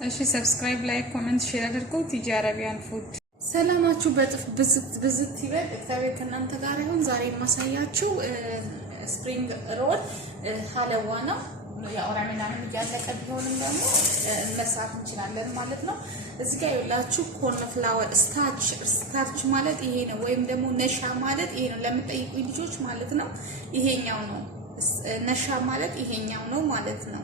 እሺ ሰብስክራይብ ላይክ ኮሜንት ሼር አድርጉ። ቲጂ አረቢያን ፉድ ሰላማችሁ በጥፍ ብዝት ይበል። እግዚአብሔር ከእናንተ ጋር ይሁን። ዛሬ የማሳያችሁ ስፕሪንግ ሮል ሀለዋ ነው። ያው ረመዳንን እያለቀ ቢሆንም ደግሞ መስራት እንችላለን ማለት ነው። እዚህ ጋር ያላችሁ ኮርን ፍላወር ስታርች ማለት ይሄ ነው፣ ወይም ደግሞ ነሻ ማለት ይሄ ነው ለምትጠይቁኝ ልጆች ማለት ነው። ይሄኛው ነው ነሻ ማለት ይሄኛው ነው ማለት ነው።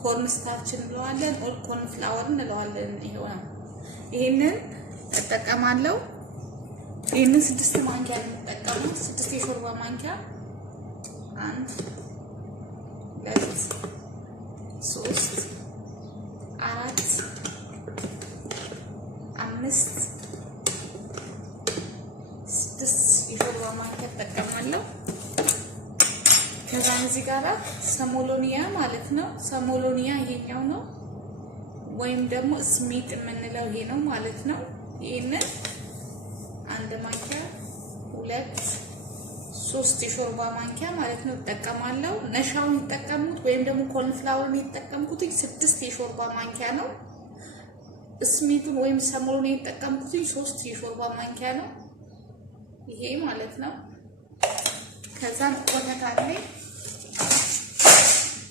ኮርን ስታርች እንለዋለን፣ ኦር ኮርን ፍላወር እንለዋለን። ይሄው ነው። ይሄንን እጠቀማለሁ። ይሄንን 6 ማንኪያ እንጠቀማለን። 6 የሾርባ ማንኪያ 1 2 3 4 5 6 የሾርባ ማንኪያ እጠቀማለሁ። ከዛ እዚህ ጋር ሰሞሎኒያ ማለት ነው። ሰሞሎኒያ ይሄኛው ነው፣ ወይም ደግሞ ስሚት የምንለው ይሄ ነው ማለት ነው። ይሄንን 1 ማንኪያ 2 3 የሾርባ ማንኪያ ማለት ነው እጠቀማለሁ። ነሻውን የተጠቀምኩት ወይም ደግሞ ኮርን ፍላወርን የተጠቀምኩት 6 የሾርባ ማንኪያ ነው። ስሚቱን ወይም ሰሞሎኒያ የተጠቀምኩት 3 የሾርባ ማንኪያ ነው ይሄ ማለት ነው። ከዛም ወተት አለ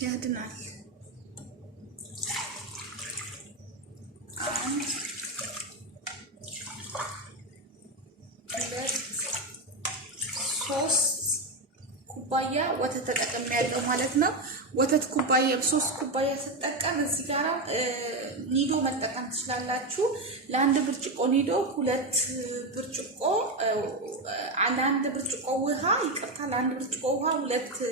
ያድናል። 1 2 3 ኩባያ ወተት ተጠቅሜያለሁ ማለት ነው። ወተት ኩባያ 3 ኩባያ ተጠቀም። እዚህ ጋር ኒዶ መጠቀም ትችላላችሁ። ለአንድ ብርጭቆ ኒዶ 2 ብርጭቆ ለአንድ ብርጭቆ ውሃ ለአንድ ብርጭቆ ውሃ 2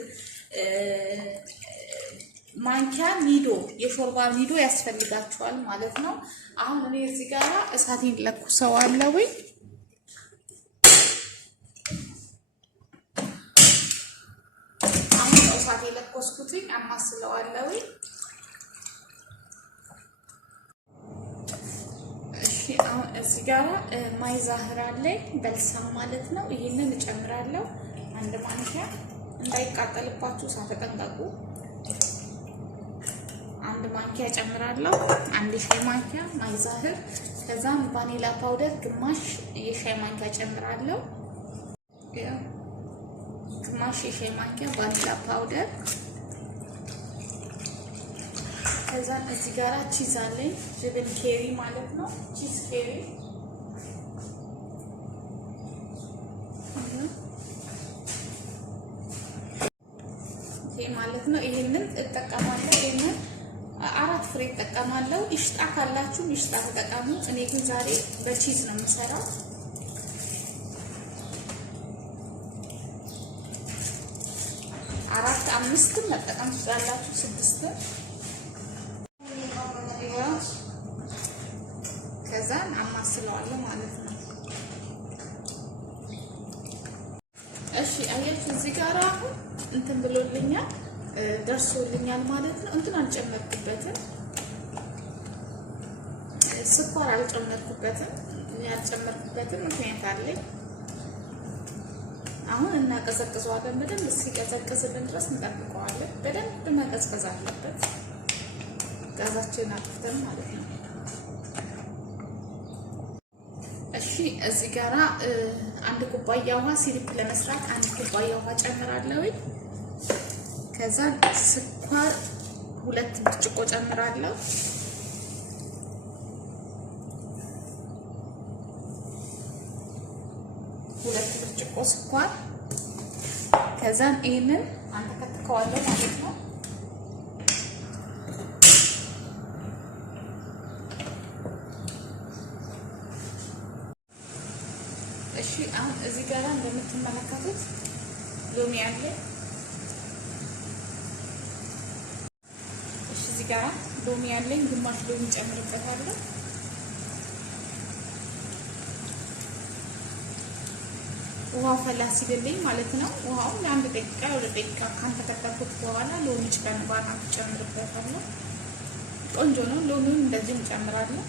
ማንኪያ ኒዶ የሾርባ ኒዶ ያስፈልጋችኋል ማለት ነው። አሁን እኔ እዚህ ጋር እሳቴን ለኩሰዋለሁ። እሳቴ ለኮስኩትኝ አማስለዋለሁ። እሺ አሁን እዚህ ጋር ማይ ዛህር አለ በልሳም ማለት ነው። ይሄንን እጨምራለሁ 1 ማንኪያ። እንዳይቃጠልባችሁ እሳት ተጠንቀቁ። 1 ማንኪያ እጨምራለሁ፣ 1 ሻይ ማንኪያ ማይ ዛህር። ከዛም ቫኒላ ፓውደር ግማሽ የሻይ ማንኪያ እጨምራለሁ። ግማሽ የሻይ ማንኪያ ቫኒላ ፓውደር። ከዛ እዚህ ጋር ቺዝ አለኝ፣ ጅብን ኬሪ ማለት ነው። ቺዝ ኬሪ ይሄ ማለት ነው። ይሄንን እጠቀማለሁ። ይሄንን 4 ፍሬ እጠቀማለሁ። ኢሽጣ ካላችሁ ኢሽጣ ተጠቀሙ። እኔ ግን ዛሬ በቺዝ ነው የምሰራው። 4 5 መጠቀም ትችላላችሁ፣ 6። ከዛ አማስለዋለሁ ማለት ነው። እሺ አያችሁ እዚህ ጋር አሁን እንትን ብሎልኛል፣ ደርሶልኛል ማለት ነው። እንትን አልጨመርኩበትም፣ ስኳር አልጨመርኩበትም። ያልጨመርኩበትም ምክንያት አለኝ። አሁን እናቀዘቅዘዋለን። በደንብ እስኪቀዘቅዝልን ድረስ እንጠብቀዋለን። በደንብ መቀዝቀዝ አለበት፣ ጋዛችንን አጥፍተን ማለት ነው። እሺ እዚህ ጋራ 1 ኩባያ ውሃ ሲሪፕ ለመስራት 1 ኩባያ ውሃ ጨምራለሁ። ከዛ ስኳር 2 ብርጭቆ ጨምራለሁ። ሁለት ብርጭቆ ስኳር። ከዛ ይሄንን አንተከትከዋለሁ ማለት ነው። እሺ አሁን እዚህ ጋር እንደምትመለከቱት ሎሚ አለ። እሺ እዚህ ጋር ሎሚ አለኝ፣ ግማሽ ሎሚ ጨምርበታለሁ። ውሃው ፈላ ሲልልኝ ማለት ነው። ውሃው ለ1 ደቂቃ 2 ደቂቃ ካንተከተኩት በኋላ ሎሚ ጨምባና ጨምርበታለሁ። ቆንጆ ነው። ሎሚውን እንደዚህ እንጨምራለን።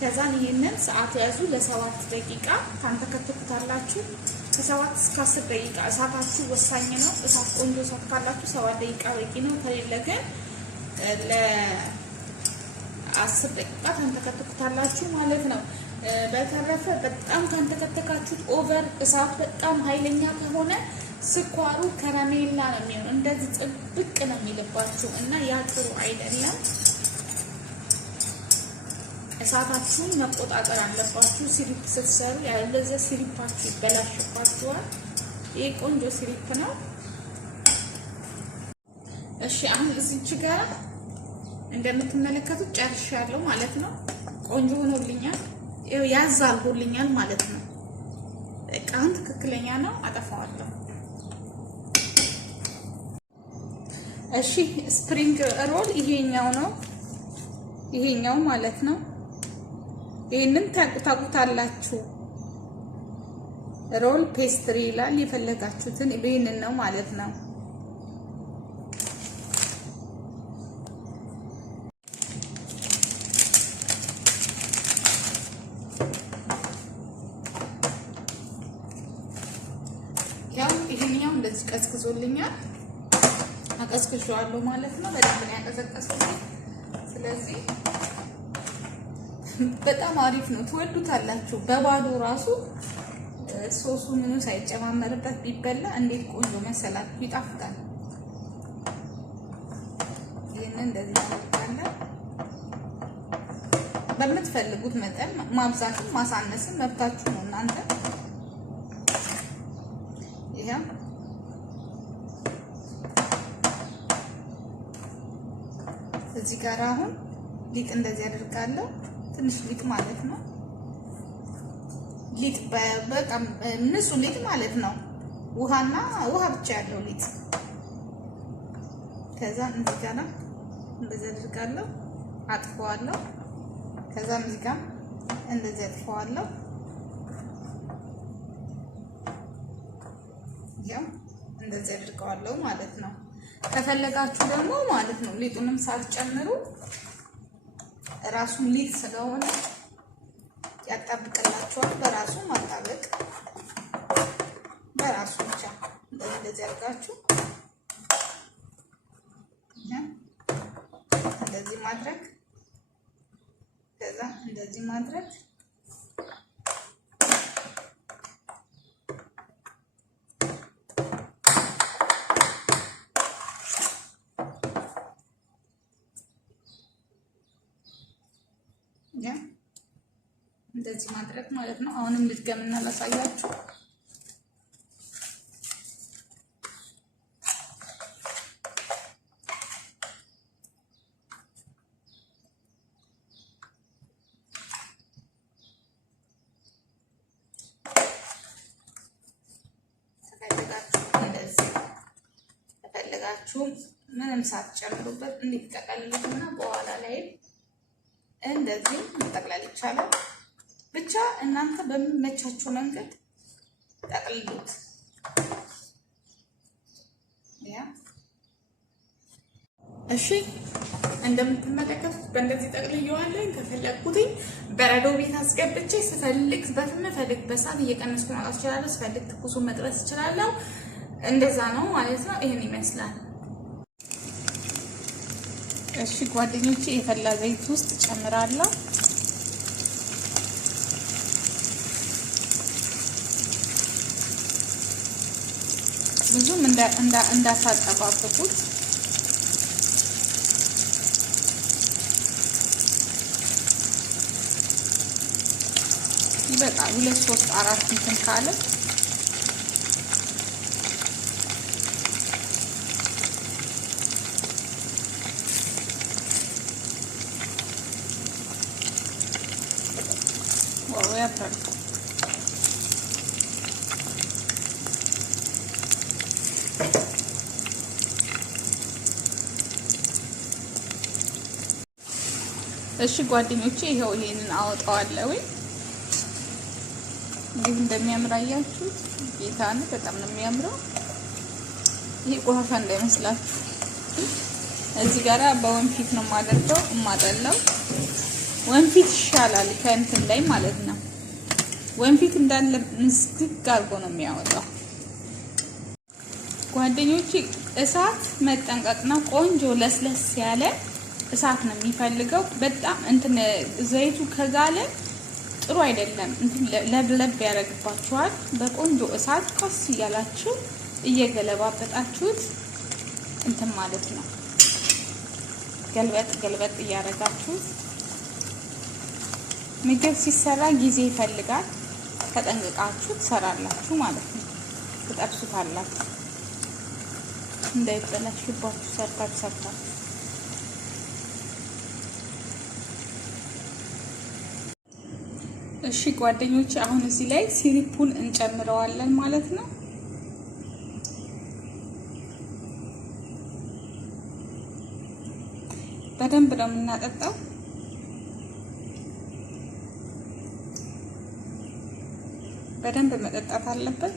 ከዛን ይሄንን ሰዓት ያዙ ለ7 ደቂቃ ካንተከተኩታላችሁ። ከ7 እስከ 10 ደቂቃ እሳታችሁ ወሳኝ ነው። እሳት ቆንጆ እሳት ካላችሁ 7 ደቂቃ በቂ ነው። ከሌለ ግን ለ10 ደቂቃ ታንተከትኩታላችሁ ማለት ነው። በተረፈ በጣም ካንተከተካችሁት ኦቨር እሳት በጣም ኃይለኛ ከሆነ ስኳሩ ከረሜላ ነው የሚሆነው። እንደዚህ ጥብቅ ነው የሚልባችሁ እና ያ ጥሩ አይደለም። እሳታችሁን መቆጣጠር አለባችሁ ሲሪፕ ስትሰሩ፣ ያለዚያ ሲሪፓችሁ ይበላሽባችኋል። ይሄ ቆንጆ ሲሪፕ ነው። እሺ አሁን እዚች ጋር እንደምትመለከቱት ጨርሻለሁ ማለት ነው። ቆንጆ ሆኖልኛል፣ ያዝ አልሆልኛል ማለት ነው። በቃ አሁን ትክክለኛ ነው። አጠፋዋለሁ። እሺ ስፕሪንግ ሮል ይሄኛው ነው፣ ይሄኛው ማለት ነው። ይሄንን ታቁታላችሁ። ሮል ፔስትሪ ይላል። የፈለጋችሁትን ይሄንን ነው ማለት ነው። ያው ይሄኛው እንደዚህ ቀዝቅዞልኛል። አቀዝቅዤዋለሁ ማለት ነው። በደንብ ነው ያቀዘቀዝኩት። ስለዚህ በጣም አሪፍ ነው። ትወዱታላችሁ። በባዶ ራሱ ሶሱ ምኑ ሳይጨማመርበት ቢበላ እንዴት ቆንጆ መሰላችሁ! ይጣፍጣል። ይሄንን እንደዚህ አድርጋለሁ። በምትፈልጉት መጠን ማብዛትም ማሳነስም መብታችሁ ነው እናንተ። ይሄም እዚህ ጋር አሁን ሊጥ እንደዚህ አደርጋለሁ። ትንሽ ሊጥ ማለት ነው። ሊጥ በቃ ንጹህ ሊጥ ማለት ነው። ውሃ ብቻ ያለው ሊጥ። ከዛ እዚህ ጋር እንደዚህ አደርጋለሁ፣ አጥፈዋለሁ። ከዛ እዚህ ጋር እንደዚህ አጥፈዋለሁ። ያው እንደዚህ አድርገዋለሁ ማለት ነው። ከፈለጋችሁ ደግሞ ማለት ነው ሊጡንም ሳትጨምሩ ራሱን ሊጥ ስለሆነ ያጣብቅላችኋል። በራሱ ማጣበቅ በራሱ ብቻ እንደዚህ አድርጋችሁ እንደዚህ ማድረግ፣ ከዛ እንደዚህ ማድረግ እንደዚህ ማድረግ ማለት ነው። አሁንም ልድገምና ላሳያችሁ። ተፈልጋችሁ ምንም ሳትጨምሩበት እንዲጠቀልሉትና በኋላ ላይ እንደዚህ መጠቅለል ይቻላል። ብቻ እናንተ በሚመቻችሁ መንገድ ጠቅልሉት። ያ እሺ፣ እንደምትመለከቱት በእንደዚህ ጠቅልየዋለሁ። ከፈለኩት በረዶ ቤት አስገብቼ ስፈልግ በምፈልግ በሰዓት እየቀነስኩ ማውጣት እችላለሁ። ስፈልግ ትኩሱን መጥበስ እችላለሁ። እንደዛ ነው ማለት ነው። ይሄን ይመስላል። እሺ ጓደኞቼ፣ የፈላ ዘይት ውስጥ ጨምራለሁ። ብዙም እንዳሳጠባብቁት ይበቃል። 2 3 4 እንትን ካለ ያፍራል። እሺ ጓደኞቼ፣ ይሄው ይሄንን አወጣዋለሁ። እንዴት እንደሚያምር አያችሁት? ጌታን በጣም ነው የሚያምረው። ይሄ ቆሻሻ እንዳይመስላችሁ። እዚህ ጋራ በወንፊት ነው የማደርገው፣ የማጠላው። ወንፊት ይሻላል ከእንትን ላይ ማለት ነው። ወንፊት እንዳለ ምስግግ አድርጎ ነው የሚያወጣው። ጓደኞቼ እሳት መጠንቀቅ ነው። ቆንጆ ለስለስ ያለ እሳት ነው የሚፈልገው። በጣም እንትን ዘይቱ ከጋለ ጥሩ አይደለም፣ እንትን ለብለብ ያደርግባችኋል። በቆንጆ እሳት ቀስ እያላችሁ እየገለባበጣችሁት እንትን ማለት ነው። ገልበጥ ገልበጥ እያደረጋችሁት። ምግብ ሲሰራ ጊዜ ይፈልጋል። ተጠንቅቃችሁ ትሰራላችሁ ማለት ነው። ትጠብሱታላችሁ እንዳይበላሽባችሁ ሰርታችሁ። እሺ ጓደኞቼ አሁን እዚህ ላይ ሲሪፑን እንጨምረዋለን ማለት ነው። በደንብ ነው የምናጠጣው። በደንብ መጠጣት አለበት።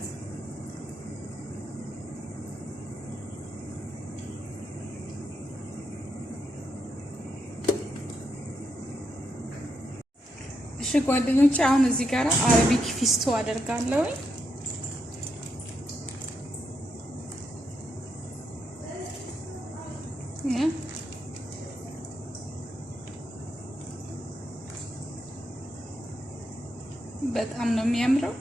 እሺ ጓደኞቼ አሁን እዚህ ጋር አረቢክ ፊስቶ አደርጋለሁ። በጣም ነው የሚያምረው።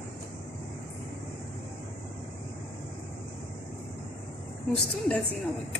ውስጡ እንደዚህ ነው በቃ